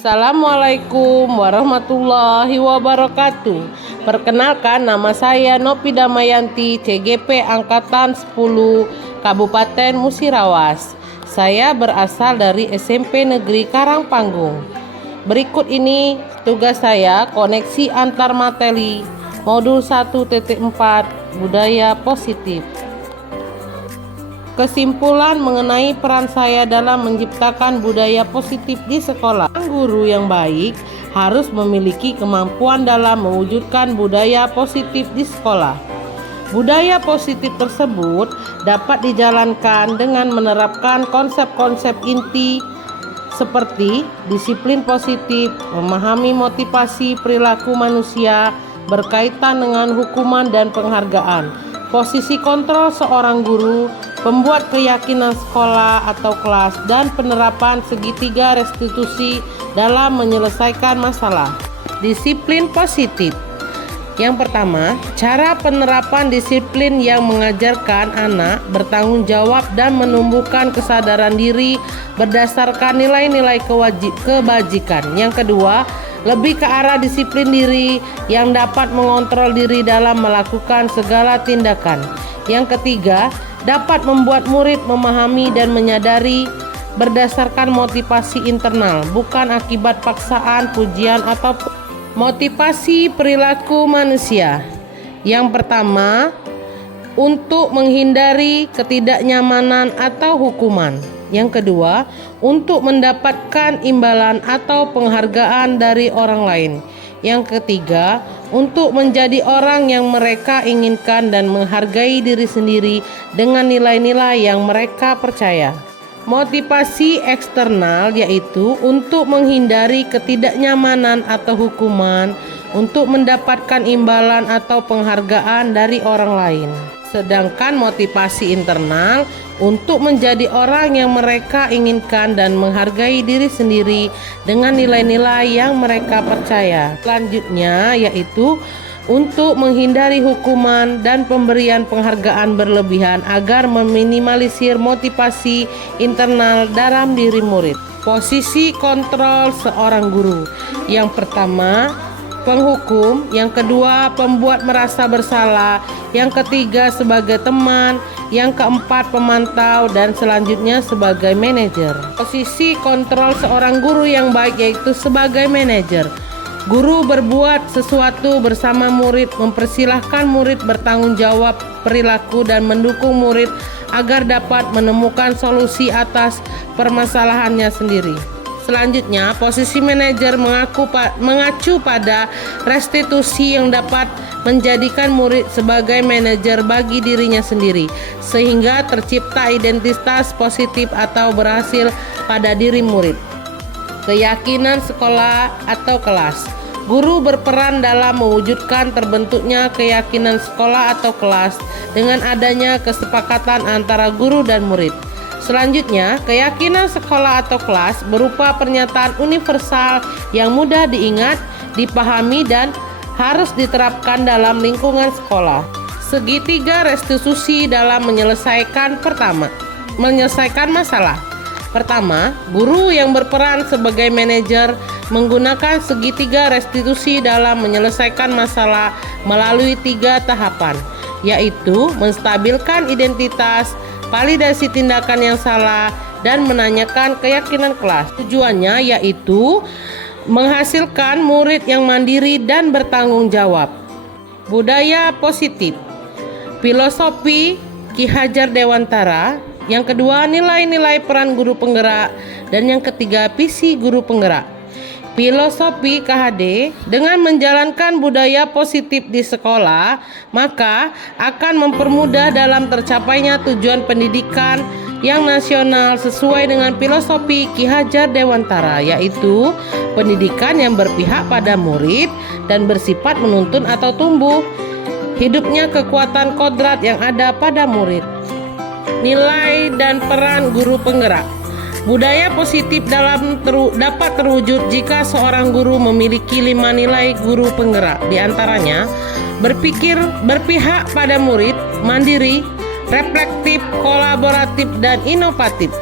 Assalamualaikum warahmatullahi wabarakatuh. Perkenalkan, nama saya Nopi Damayanti, CGP Angkatan 10 Kabupaten Musirawas. Saya berasal dari SMP Negeri Karangpanggung. Berikut ini tugas saya, koneksi antar materi modul 1.4 budaya positif. Kesimpulan mengenai peran saya dalam menciptakan budaya positif di sekolah. Guru yang baik harus memiliki kemampuan dalam mewujudkan budaya positif di sekolah. Budaya positif tersebut dapat dijalankan dengan menerapkan konsep-konsep inti seperti disiplin positif, memahami motivasi perilaku manusia berkaitan dengan hukuman dan penghargaan, posisi kontrol seorang guru, pembuat keyakinan sekolah atau kelas, dan penerapan segitiga restitusi dalam menyelesaikan masalah. Disiplin positif. Yang pertama, cara penerapan disiplin yang mengajarkan anak bertanggung jawab dan menumbuhkan kesadaran diri berdasarkan nilai-nilai kebajikan. Yang kedua, lebih ke arah disiplin diri yang dapat mengontrol diri dalam melakukan segala tindakan. Yang ketiga, dapat membuat murid memahami dan menyadari berdasarkan motivasi internal, bukan akibat paksaan, pujian, atau motivasi perilaku manusia. Yang pertama, untuk menghindari ketidaknyamanan atau hukuman. Yang kedua, untuk mendapatkan imbalan atau penghargaan dari orang lain. Yang ketiga, untuk menjadi orang yang mereka inginkan dan menghargai diri sendiri dengan nilai-nilai yang mereka percaya. Motivasi eksternal yaitu untuk menghindari ketidaknyamanan atau hukuman, untuk mendapatkan imbalan atau penghargaan dari orang lain. Sedangkan motivasi internal untuk menjadi orang yang mereka inginkan dan menghargai diri sendiri dengan nilai-nilai yang mereka percaya. Selanjutnya yaitu untuk menghindari hukuman dan pemberian penghargaan berlebihan agar meminimalisir motivasi internal dalam diri murid. Posisi kontrol seorang guru. Yang pertama, penghukum. Yang kedua, pembuat merasa bersalah. Yang ketiga, sebagai teman. Yang keempat, pemantau. Dan selanjutnya sebagai manajer. Posisi kontrol seorang guru yang baik yaitu sebagai manajer. Guru berbuat sesuatu bersama murid, mempersilahkan murid bertanggung jawab perilaku dan mendukung murid agar dapat menemukan solusi atas permasalahannya sendiri. Selanjutnya, posisi manajer mengacu pada restitusi yang dapat menjadikan murid sebagai manajer bagi dirinya sendiri, sehingga tercipta identitas positif atau berhasil pada diri murid. Keyakinan sekolah atau kelas. Guru berperan dalam mewujudkan terbentuknya keyakinan sekolah atau kelas dengan adanya kesepakatan antara guru dan murid. Selanjutnya, keyakinan sekolah atau kelas berupa pernyataan universal yang mudah diingat, dipahami, dan harus diterapkan dalam lingkungan sekolah. Segitiga restitusi dalam menyelesaikan masalah. Pertama, guru yang berperan sebagai manajer menggunakan segitiga restitusi dalam menyelesaikan masalah melalui 3 tahapan, yaitu menstabilkan identitas, validasi tindakan yang salah, dan menanyakan keyakinan kelas. Tujuannya yaitu menghasilkan murid yang mandiri dan bertanggung jawab. Budaya positif. Filosofi Ki Hajar Dewantara. Yang kedua, nilai-nilai peran guru penggerak. Dan yang ketiga, visi guru penggerak. Filosofi KHD, dengan menjalankan budaya positif di sekolah, maka akan mempermudah dalam tercapainya tujuan pendidikan yang nasional sesuai dengan filosofi Ki Hajar Dewantara, yaitu pendidikan yang berpihak pada murid dan bersifat menuntun atau tumbuh hidupnya kekuatan kodrat yang ada pada murid. Nilai dan peran guru penggerak. Budaya positif dapat terwujud jika seorang guru memiliki 5 nilai guru penggerak. Di antaranya, berpihak pada murid, mandiri, reflektif, kolaboratif, dan inovatif.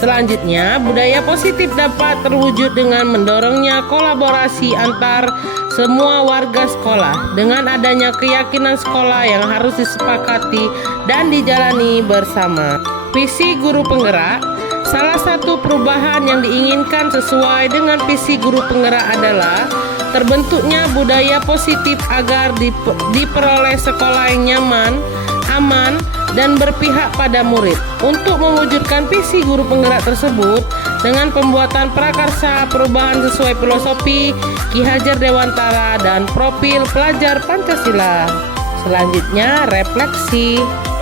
Selanjutnya, budaya positif dapat terwujud dengan mendorongnya kolaborasi antar semua warga sekolah dengan adanya keyakinan sekolah yang harus disepakati dan dijalani bersama. Visi guru penggerak. Salah satu perubahan yang diinginkan sesuai dengan visi guru penggerak adalah terbentuknya budaya positif agar diperoleh sekolah yang nyaman, aman, dan berpihak pada murid. Untuk mewujudkan visi guru penggerak tersebut dengan pembuatan prakarsa perubahan sesuai filosofi Ki Hajar Dewantara dan profil pelajar Pancasila. Selanjutnya, refleksi.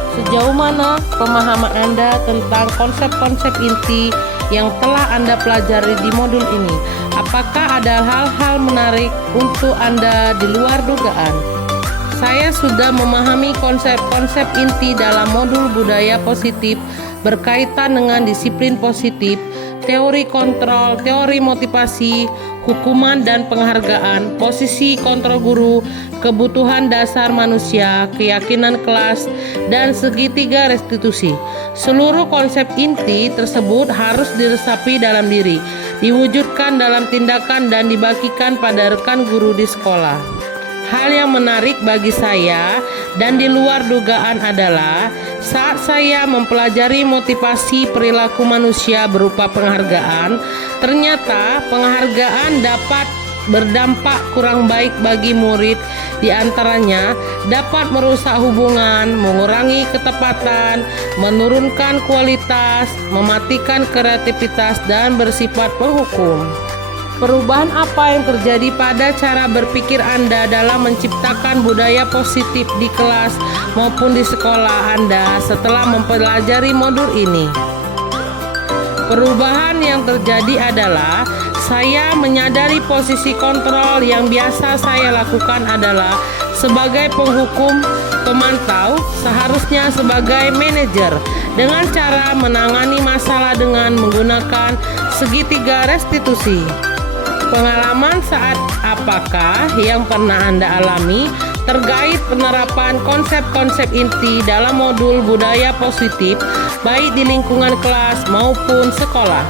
Sejauh mana pemahaman Anda tentang konsep-konsep inti yang telah Anda pelajari di modul ini? Apakah ada hal-hal menarik untuk Anda di luar dugaan? Saya sudah memahami konsep-konsep inti dalam modul budaya positif berkaitan dengan disiplin positif, teori kontrol, teori motivasi, hukuman dan penghargaan, posisi kontrol guru, kebutuhan dasar manusia, keyakinan kelas, dan segitiga restitusi. Seluruh konsep inti tersebut harus diresapi dalam diri, diwujudkan dalam tindakan dan dibagikan pada rekan guru di sekolah. Hal yang menarik bagi saya dan di luar dugaan adalah saat saya mempelajari motivasi perilaku manusia berupa penghargaan, ternyata penghargaan dapat berdampak kurang baik bagi murid, di antaranya dapat merusak hubungan, mengurangi ketepatan, menurunkan kualitas, mematikan kreativitas, dan bersifat penghukum. Perubahan apa yang terjadi pada cara berpikir Anda dalam menciptakan budaya positif di kelas maupun di sekolah Anda setelah mempelajari modul ini? Perubahan yang terjadi adalah saya menyadari posisi kontrol yang biasa saya lakukan adalah sebagai penghukum, pemantau, seharusnya sebagai manajer dengan cara menangani masalah dengan menggunakan segitiga restitusi. Pengalaman saat apakah yang pernah Anda alami terkait penerapan konsep-konsep inti dalam modul budaya positif baik di lingkungan kelas maupun sekolah?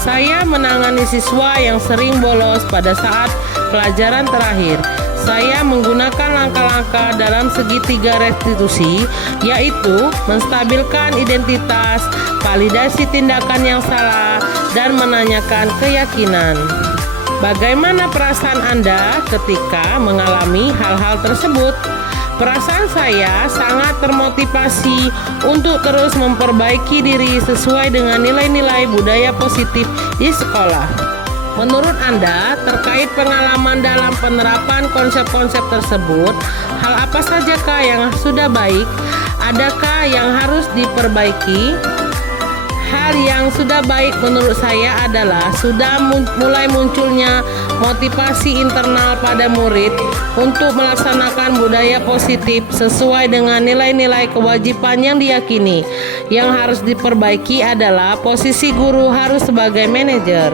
Saya menangani siswa yang sering bolos pada saat pelajaran terakhir. Saya menggunakan langkah-langkah dalam segitiga restitusi, yaitu menstabilkan identitas, validasi tindakan yang salah, dan menanyakan keyakinan. Bagaimana perasaan Anda ketika mengalami hal-hal tersebut? Perasaan saya sangat termotivasi untuk terus memperbaiki diri sesuai dengan nilai-nilai budaya positif di sekolah. Menurut Anda, terkait pengalaman dalam penerapan konsep-konsep tersebut, hal apa sajakah yang sudah baik? Adakah yang harus diperbaiki? Hal yang sudah baik menurut saya adalah sudah mulai munculnya motivasi internal pada murid untuk melaksanakan budaya positif sesuai dengan nilai-nilai kewajiban yang diyakini. Yang harus diperbaiki adalah posisi guru harus sebagai manajer.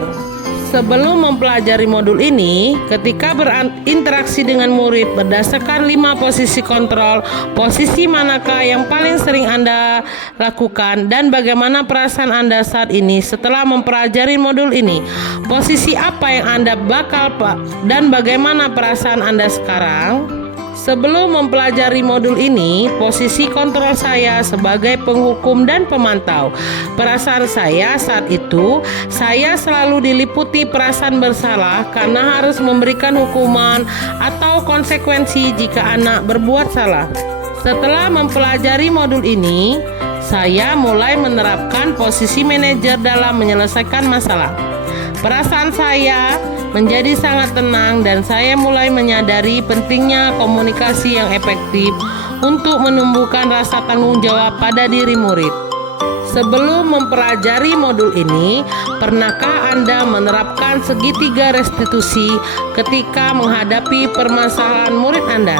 Sebelum mempelajari modul ini, ketika berinteraksi dengan murid berdasarkan 5 posisi kontrol, posisi manakah yang paling sering Anda lakukan dan bagaimana perasaan Anda saat ini setelah mempelajari modul ini? Posisi apa yang Anda bakal dan bagaimana perasaan Anda sekarang? Sebelum mempelajari modul ini, posisi kontrol saya sebagai penghukum dan pemantau. Perasaan saya saat itu, saya selalu diliputi perasaan bersalah karena harus memberikan hukuman atau konsekuensi jika anak berbuat salah. Setelah mempelajari modul ini, saya mulai menerapkan posisi manajer dalam menyelesaikan masalah. Perasaan saya menjadi sangat tenang dan saya mulai menyadari pentingnya komunikasi yang efektif untuk menumbuhkan rasa tanggung jawab pada diri murid. Sebelum mempelajari modul ini, pernahkah Anda menerapkan segitiga restitusi ketika menghadapi permasalahan murid Anda?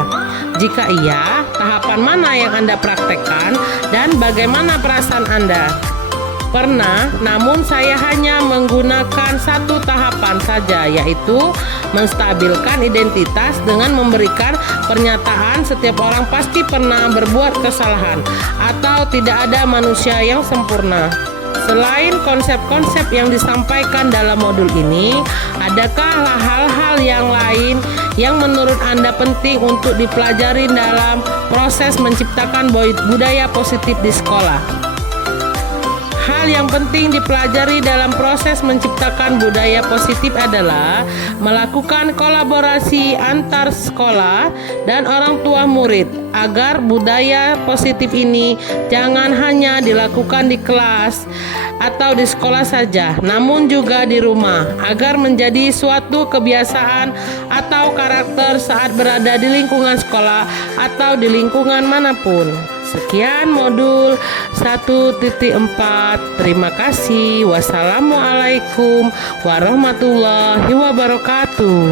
Jika iya, tahapan mana yang Anda praktekkan dan bagaimana perasaan Anda? Pernah, namun saya hanya menggunakan satu tahapan saja, yaitu menstabilkan identitas dengan memberikan pernyataan setiap orang pasti pernah berbuat kesalahan atau tidak ada manusia yang sempurna. Selain konsep-konsep yang disampaikan dalam modul ini, adakah hal-hal yang lain yang menurut Anda penting untuk dipelajari dalam proses menciptakan budaya positif di sekolah? Hal yang penting dipelajari dalam proses menciptakan budaya positif adalah melakukan kolaborasi antar sekolah dan orang tua murid agar budaya positif ini jangan hanya dilakukan di kelas atau di sekolah saja, namun juga di rumah agar menjadi suatu kebiasaan atau karakter saat berada di lingkungan sekolah atau di lingkungan manapun. Sekian modul 1.4. Terima kasih. Wassalamualaikum warahmatullahi wabarakatuh.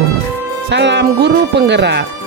Salam guru penggerak.